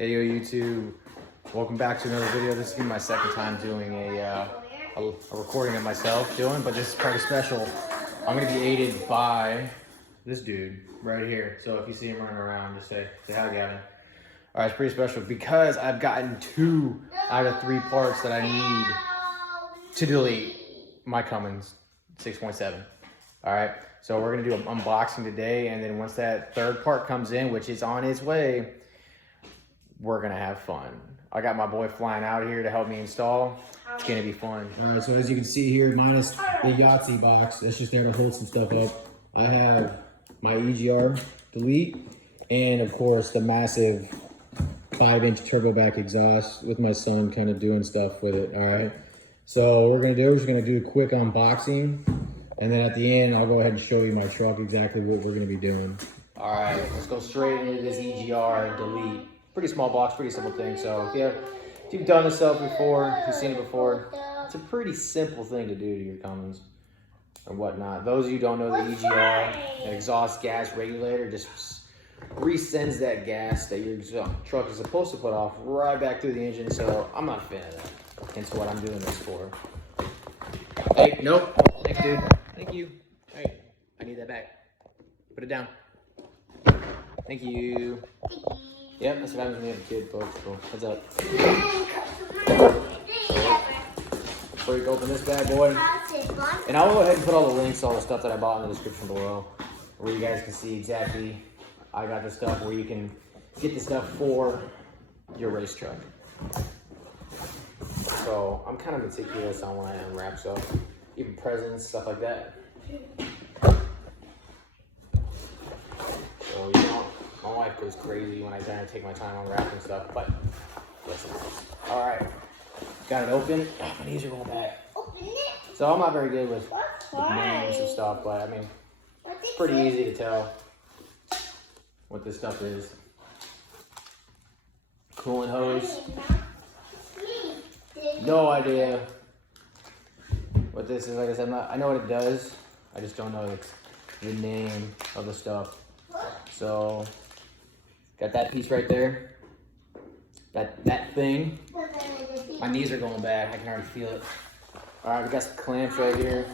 Hey yo YouTube, welcome back to another video. This is gonna be my second time doing a recording of myself but this is pretty special. I'm gonna be aided by this dude right here. So if you see him running around, just say hi, Gavin. All right, it's pretty special because I've gotten 2 out of 3 parts that I need to delete my Cummins 6.7. All right, so we're gonna do an unboxing today, and then once that 3rd part comes in, which is on its way, we're gonna have fun. I got my boy flying out here to help me install. It's gonna be fun. All right, so as you can see here, minus the Yahtzee box, that's just there to hold some stuff up. I have my EGR Delete, and of course the massive 5-inch turbo back exhaust with my son kind of doing stuff with it. All right, so we're just gonna do a quick unboxing, and then at the end, I'll go ahead and show you my truck, exactly what we're gonna be doing. All right, let's go straight into this EGR Delete. Pretty small box, pretty simple thing. So if you've done this stuff before, if you've seen it before, it's a pretty simple thing to do to your Cummins and whatnot. Those of you who don't know, the EGR, an exhaust gas regulator, just resends that gas that your truck is supposed to put off right back through the engine. So I'm not a fan of that. Hence what I'm doing this for. Hey, nope. Thanks, dude. Thank you. Hey, I need that back. Put it down. Thank you. Yep, that's what happens when you have a kid, folks. Cool. What's up? So you can open this bad boy. And I'll go ahead and put all the links, all the stuff that I bought in the description below, where you guys can see exactly I got the stuff where you can get the stuff for your race truck. So I'm kind of meticulous on when I unwrap stuff, even presents, stuff like that. So you know, my wife goes crazy when I try to take my time unwrapping stuff, but listen. All right, got it open. Oh, my knees are going back. So I'm not very good with names and stuff, but I mean, it's pretty easy to tell what this stuff is. Coolant hose. No idea what this is. Like I said, I know what it does. I just don't know the name of the stuff. So, got that piece right there. That thing. My knees are going back. I can already feel it. All right, we got some clamps right here.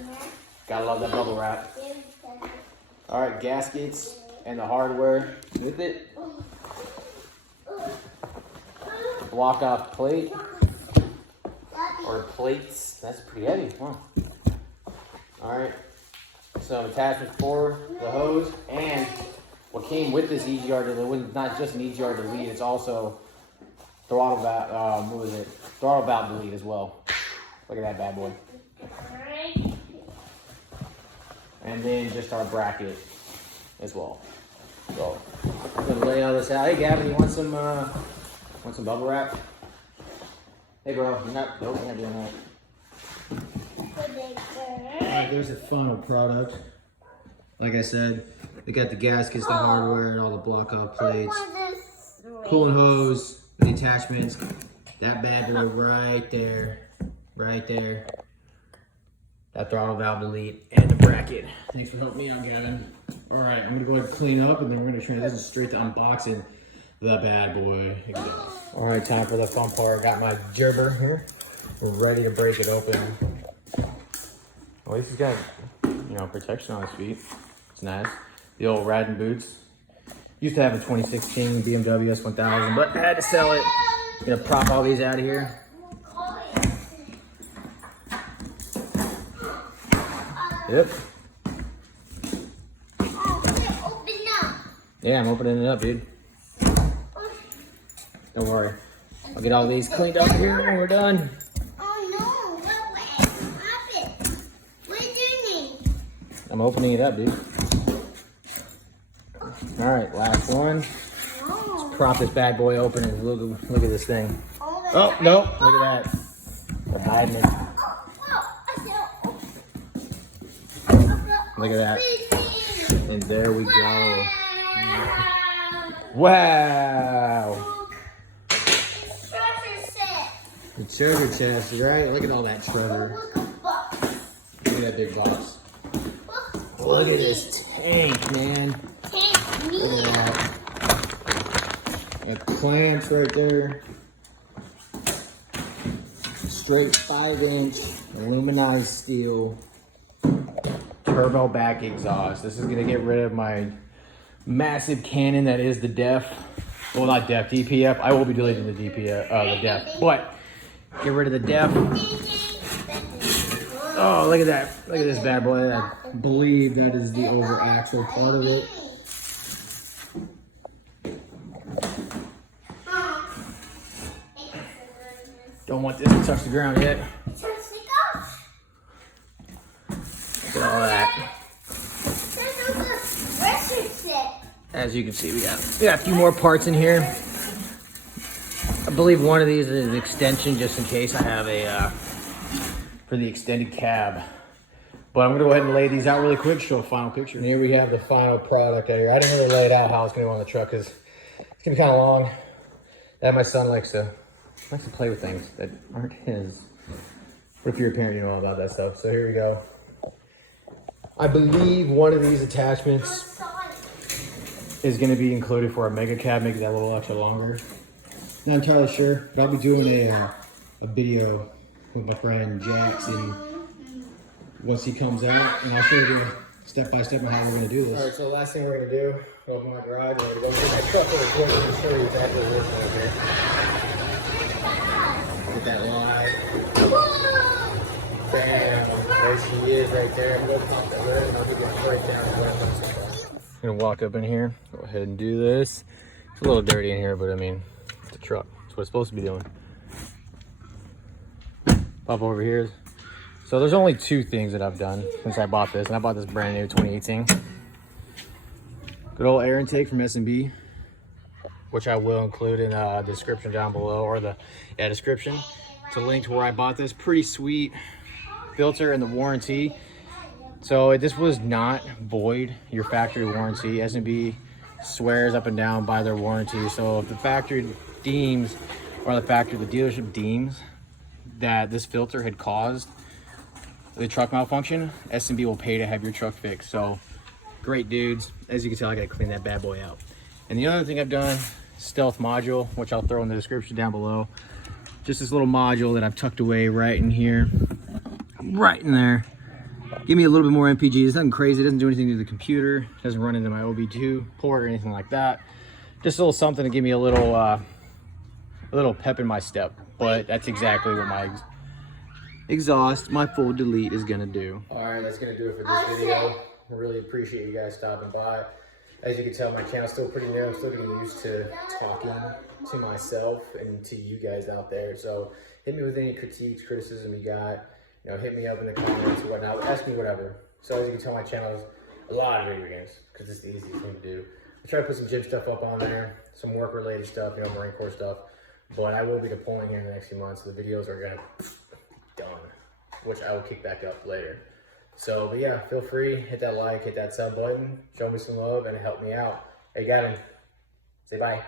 Gotta love that bubble wrap. All right, gaskets and the hardware with it. Block off plate or plates. That's pretty heavy. Huh? All right, some attachments for the hose, and what came with this EGR Delete was not just an EGR Delete, it's also throttle valve, throttle valve delete as well. Look at that bad boy. And then just our bracket as well. So I'm gonna lay all this out. Hey Gavin, you want some bubble wrap? Hey bro, you're not doing that. Alright, there's the final product. Like I said, they got the gaskets, the hardware, and all the block-off plates. Coolant hose, the attachments. That bad boy right there. Right there. That throttle valve delete and the bracket. Thanks for helping me out, Gavin. Alright, I'm gonna go ahead and clean up, and then we're gonna transition straight to unboxing the bad boy. Alright, time for the fun part. Got my gerber here. We're ready to break it open. Well, at least he's got, protection on his feet. It's nice. The old riding boots. Used to have a 2016 BMW S1000, but I had to sell it. I'm gonna prop all these out of here. Yep. Yeah, I'm opening it up, dude. Don't worry. I'll get all these cleaned up here when we're done. I'm opening it up, dude. All right, last one. Let's prop this bad boy open and look at this thing. Oh, no, look at that. They're hiding it. Look at that. And there we go. Wow. The treasure chest, right? Look at all that treasure. Look at that big box. Look at this tank, man. Look at that. Got clamps right there. Straight 5-inch aluminized steel turbo back exhaust. This is gonna get rid of my massive cannon that is the DEF. Well, not DEF, DPF. I will be deleting the DPF, the DEF, but get rid of the DEF. Oh, look at that. Look at this bad boy. I believe that is the over axle part of it. Don't want this to touch the ground yet. Look at all that. As you can see, we got a few more parts in here. I believe one of these is an extension, just in case I have a for the extended cab. But I'm gonna go ahead and lay these out really quick, show a final picture. And here we have the final product out here. I didn't really lay it out how it's gonna go on the truck because it's gonna be kind of long. And my son likes to play with things that aren't his. But if you're a parent, you know all about that stuff. So here we go. I believe one of these attachments is going to be included for a mega cab, make that a little extra longer. Not entirely sure, but I'll be doing a video with my friend Jackson once he comes out, and I'll show you step by step on how we're going to do this. All right, so the last thing we're going to do, open my garage, and we're going to go get my truck over here and show you exactly what we're doing here. Get that live. Bam, there she is right there. I'm going to pop the hood and I'll give you a breakdown of what I'm going to say. I'm gonna walk up in here, go ahead and do this. It's a little dirty in here, but I mean, it's a truck. It's what it's supposed to be doing. Pop over here. So there's only 2 things that I've done since I bought this, and I bought this brand new 2018. Good old air intake from S&B, which I will include in the description down below, or the description. It's a link to where I bought this. Pretty sweet filter and the warranty. So this was not void your factory warranty. S&B swears up and down by their warranty. So if the factory deems, or the dealership deems that this filter had caused the truck malfunction, S&B will pay to have your truck fixed. So great dudes. As you can tell, I gotta clean that bad boy out. And the other thing I've done, stealth module, which I'll throw in the description down below. Just this little module that I've tucked away right in here, right in there. Give me a little bit more MPG. It's nothing crazy. It doesn't do anything to the computer. It doesn't run into my OB2 port or anything like that. Just a little something to give me a little pep in my step. But that's exactly what my exhaust, my full delete, is gonna do. All right, that's gonna do it for this video. I really appreciate you guys stopping by. As you can tell, my channel's still pretty new. I'm still getting used to talking to myself and to you guys out there. So hit me with any critiques, criticism you got. You know, hit me up in the comments or whatnot. Ask me whatever. So as you can tell, my channel is a lot of video games because it's the easiest thing to do. I try to put some gym stuff up on there, some work-related stuff, you know, Marine Corps stuff. But I will be deploying here in the next few months. So the videos are gonna be done, which I will kick back up later. So, but yeah, feel free, hit that like, hit that sub button, show me some love, and help me out. Hey, Gavin, say bye.